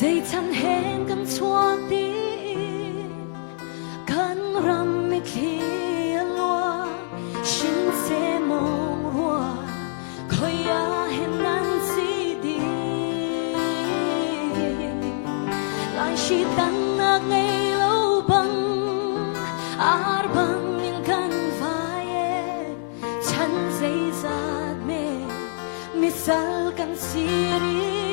dây chăn hẹn gần xóa đi khăn rằm mê khi loa xin sẽ mong hoa khơi á hẹn nan gì đi lại chỉ tan nạc ngày lâu bằng ar bằng những căn vai chăn dây giạt mê misalkan siri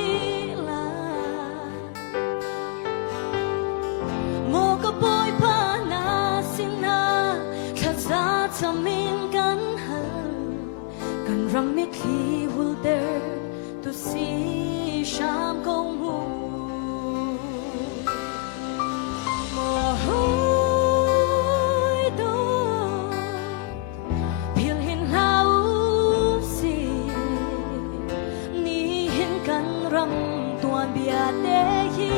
boy pa na sina kaza tamin kan kan ramit he will dare to see sham kong hu mo hoi do pil hin hau si ni hin kan ram tuan bia de hi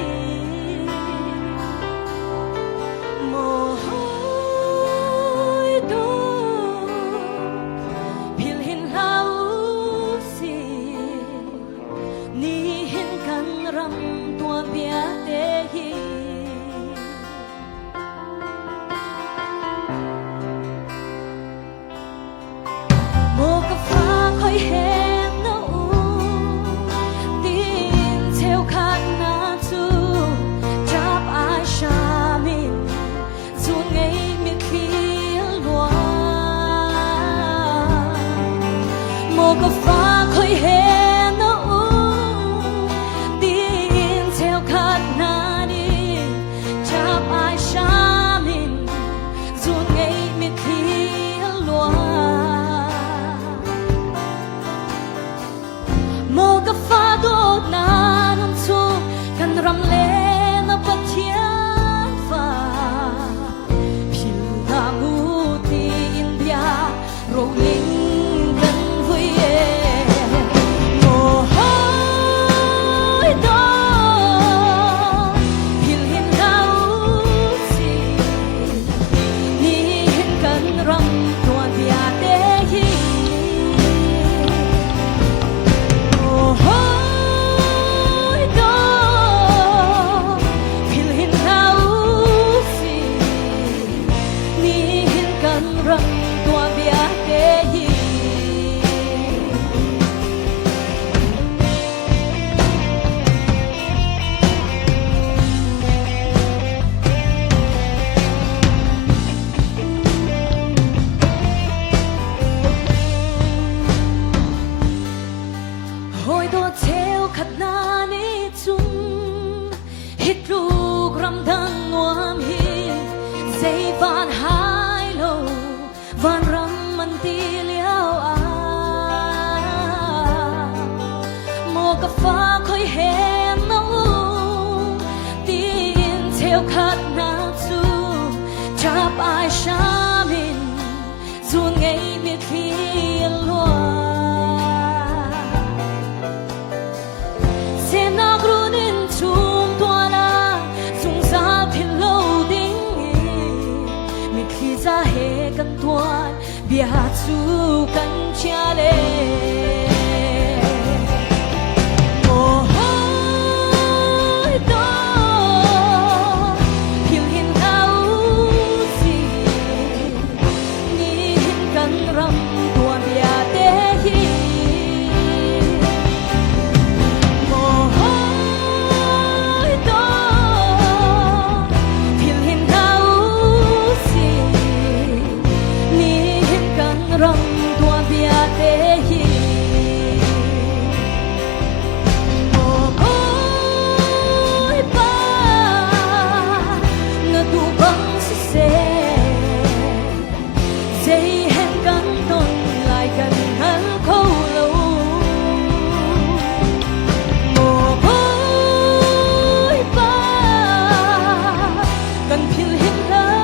có phá khơi hè nấu tin theo khát na đi chắp ai xa mình dù ngày miệt khi loa mô có phá đốt na nông su cần rằm lê nó bắt thiên và phiêu ta ngu ti India rồi linh van ram man ti liao a mo ka fa khoi hen no tin theo khát na su chap ai sha min dù ngày miệt khi loa se na grunin chum tua na sung sa phin lo ding miệt khi ra he kan tuan bia chu kan chia le gần phiền hiện ra